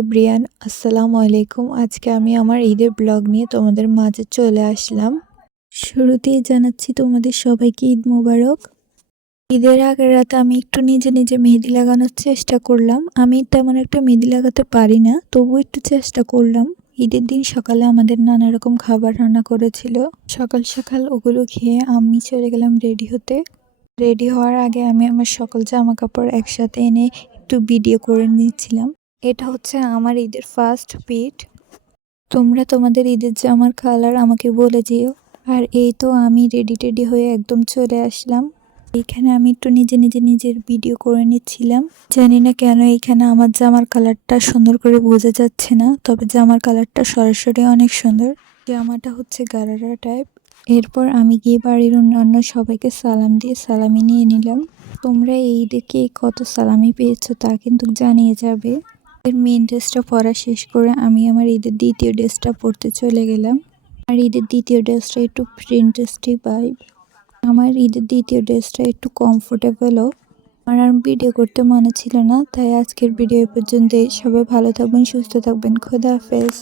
Everyone, আসসালামু আলাইকুম। আজকে আমি আমার ঈদের ব্লগ নিয়ে তোমাদের মাঝে চলে আসলাম। শুরুতেই জানাচ্ছি তোমাদের সবাইকে ঈদ মোবারক। ঈদের আগের রাতে আমি একটু নিজে নিজে মেহেদি লাগানোর চেষ্টা করলাম। আমি তেমন একটা মেহেদি লাগাতে পারি না, তবু একটু চেষ্টা করলাম। ঈদের দিন সকালে আমাদের নানা রকম খাবার রান্না করেছিল। সকাল সকাল ওগুলো খেয়ে আমি চলে গেলাম রেডি হতে। রেডি হওয়ার আগে আমি আমার সকল জামা কাপড় একসাথে এনে একটু ভিডিও করে নিয়েছিলাম। এটা হচ্ছে আমার ঈদের ফার্স্ট পিক। তোমরা তোমাদের ঈদের জামার কালার আমাকে বলে দিও। আর এই তো আমি রেডি হয়ে একদম চলে আসলাম। এখানে আমি একটু নিজের ভিডিও করে নিচ্ছিলাম। জানি না কেন এখানে আমার জামার কালারটা সুন্দর করে বোঝা যাচ্ছে না, তবে জামার কালারটা সরাসরি অনেক সুন্দর। জামাটা হচ্ছে গারারা টাইপ। এরপর আমি গিয়ে বাড়ির অন্যান্য সবাইকে সালাম দিয়ে সালামি নিয়ে নিলাম। তোমরা এই ঈদে কে কত সালামি পেয়েছো তা কিন্তু জানিয়ে যাবে। মেন ড্রেসটা পরা শেষ করে আমি আমার ঈদের দ্বিতীয় ড্রেসটা পরতে চলে গেলাম। আর ঈদের দ্বিতীয় ড্রেসটা একটু প্রিন্টেস্টি ভাইব। আমার ঈদের দ্বিতীয় ড্রেসটা একটু কমফোর্টেবলও। আমার আর ভিডিও করতে মনে ছিল না, তাই আজকের ভিডিও পর্যন্তই। সবাই ভালো থাকবেন, সুস্থ থাকবেন। খোদা হাফেজ।